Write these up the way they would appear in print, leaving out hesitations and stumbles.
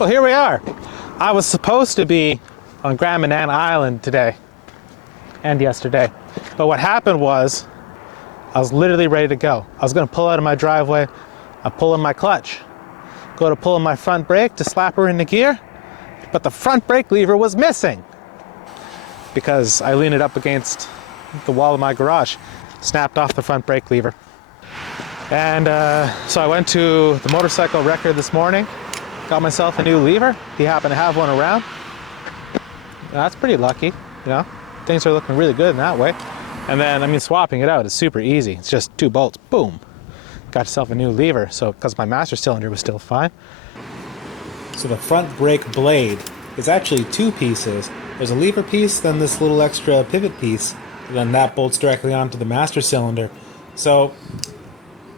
Well, here we are. I was supposed to be on Grand Manan Island today and yesterday, but what happened was I was literally ready to go. I was going to pull out of my driveway. I pull in my clutch, go to pull in my front brake to slap her into gear, but the front brake lever was missing because I leaned it up against the wall of my garage, snapped off the front brake lever. And so I went to the motorcycle wrecker this morning, got myself a new lever. He happened to have one around. That's pretty lucky, you know. Things are looking really good in that way. And then, I mean, swapping it out is super easy. It's just 2 bolts, boom. Got yourself a new lever. So, because my master cylinder was still fine. So the front brake blade is actually 2 pieces. There's a lever piece, then this little extra pivot piece, and then that bolts directly onto the master cylinder. So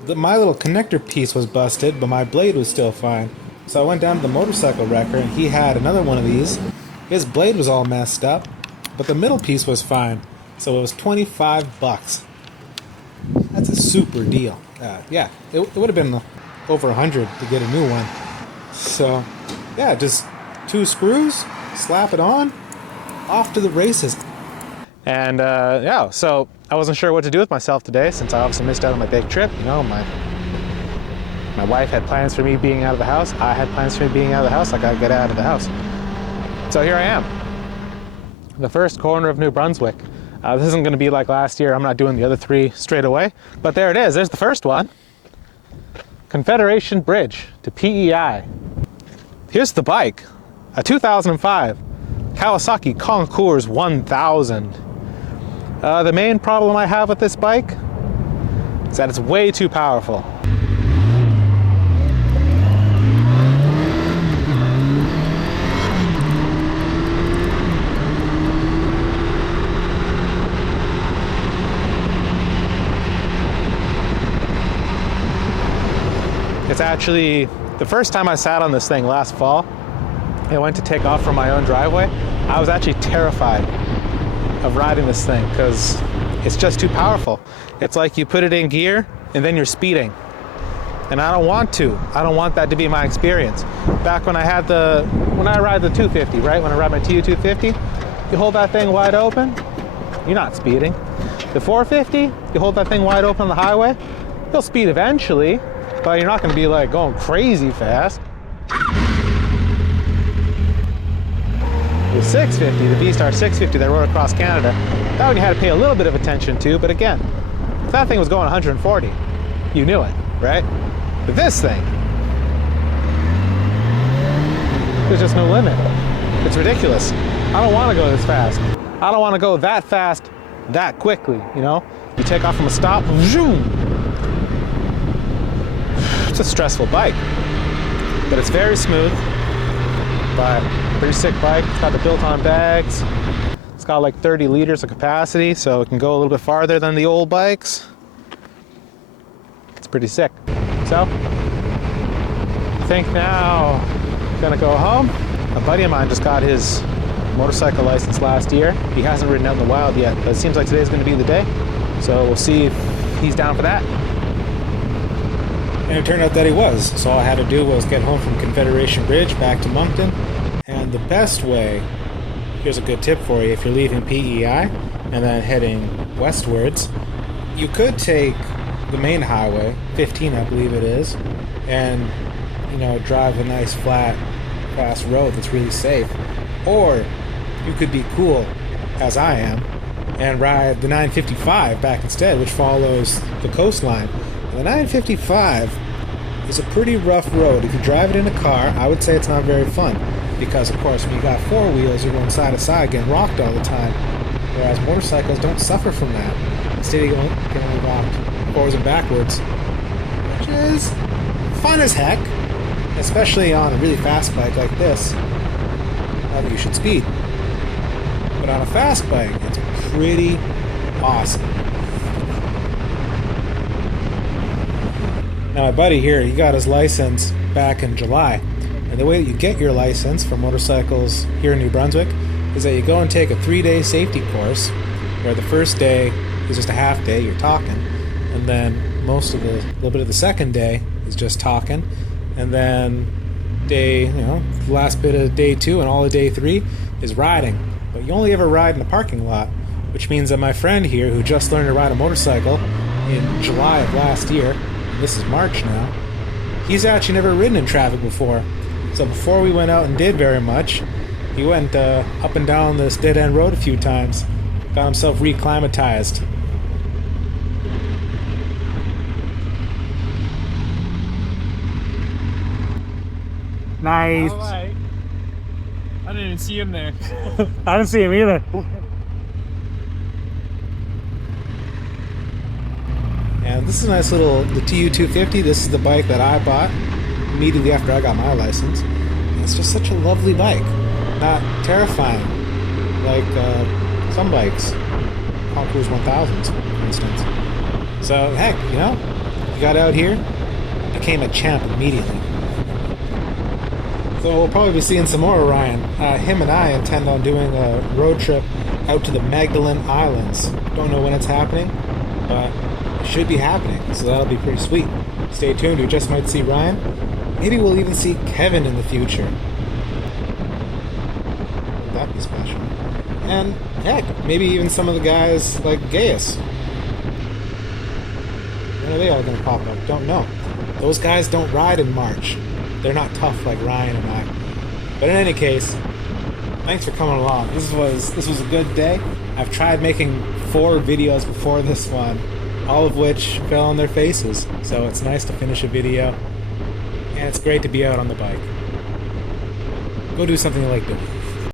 my little connector piece was busted, but my blade was still fine. So I went down to the motorcycle wrecker, and he had another one of these. His blade was all messed up, but the middle piece was fine. So it was $25. That's a super deal. Yeah, it would have been over 100 to get a new one. So yeah, just 2 screws, slap it on, off to the races. And yeah, so I wasn't sure what to do with myself today since I obviously missed out on my big trip. You know, my wife had plans for me being out of the house. I had plans for me being out of the house. I gotta get out of the house. So here I am, the first corner of New Brunswick. This isn't gonna be like last year. I'm not doing the other 3 straight away, but there it is. There's the first one. Confederation Bridge to PEI. Here's the bike, a 2005 Kawasaki Concours 1000. The main problem I have with this bike is that it's way too powerful. It's actually the first time I sat on this thing last fall. I went to take off from my own driveway. I was actually terrified of riding this thing because it's just too powerful. It's like you put it in gear and then you're speeding. And I don't want to. I don't want that to be my experience. Back when I ride the 250, right? When I ride my TU 250, you hold that thing wide open, you're not speeding. The 450, you hold that thing wide open on the highway, you'll speed eventually, but you're not going to be like going crazy fast. The 650, the V-Star 650 that I rode across Canada, that one you had to pay a little bit of attention to, but again, if that thing was going 140, you knew it, right? But this thing, there's just no limit. It's ridiculous. I don't want to go this fast. I don't want to go that fast, that quickly, you know? You take off from a stop, zoom. It's a stressful bike, but it's very smooth. But pretty sick bike. It's got the built-on bags. It's got like 30 liters of capacity, so it can go a little bit farther than the old bikes. It's pretty sick. So, I think now I'm gonna go home. A buddy of mine just got his motorcycle license last year. He hasn't ridden out in the wild yet, but it seems like today's gonna be the day. So we'll see if he's down for that. And it turned out that he was. So all I had to do was get home from Confederation Bridge back to Moncton. And the best way, here's a good tip for you, if you're leaving PEI and then heading westwards, you could take the main highway, 15 I believe it is, and you know, drive a nice flat, fast road that's really safe. Or you could be cool, as I am, and ride the 955 back instead, which follows the coastline. And the 955 is a pretty rough road. If you drive it in a car, I would say it's not very fun. Because, of course, when you got 4 wheels, you're going side to side, getting rocked all the time. Whereas motorcycles don't suffer from that. Instead, you get only rocked forwards and backwards. Which is fun as heck. Especially on a really fast bike like this. Not that you should speed. But on a fast bike, it's pretty awesome. Now my buddy here, he got his license back in July. And the way that you get your license for motorcycles here in New Brunswick is that you go and take a 3-day safety course, where the first day is just a half day, you're talking, and then a little bit of the second day is just talking, and then day, the last bit of day 2 and all of day 3 is riding. But you only ever ride in the parking lot, which means that my friend here, who just learned to ride a motorcycle in July of last year, and this is March now, he's actually never ridden in traffic before. So before we went out and did very much, he went up and down this dead-end road a few times, got himself reclimatized. Nice. All right. I didn't even see him there. I didn't see him either. And this is a nice little, the TU250. This is the bike that I bought immediately after I got my license. And it's just such a lovely bike. Not terrifying like some bikes. Concours 1000s, for instance. So, heck, you got out here, became a champ immediately. So we'll probably be seeing some more Ryan. Him and I intend on doing a road trip out to the Magdalene Islands. Don't know when it's happening, but it should be happening, so that'll be pretty sweet. Stay tuned, we just might see Ryan. Maybe we'll even see Kevin in the future. That'd be special. And heck, maybe even some of the guys like Gaius. When are they all gonna pop up? Don't know. Those guys don't ride in March. They're not tough like Ryan and I. But in any case, thanks for coming along. This was a good day. I've tried making 4 videos before this one, all of which fell on their faces. So it's nice to finish a video, and it's great to be out on the bike. Go do something you like doing.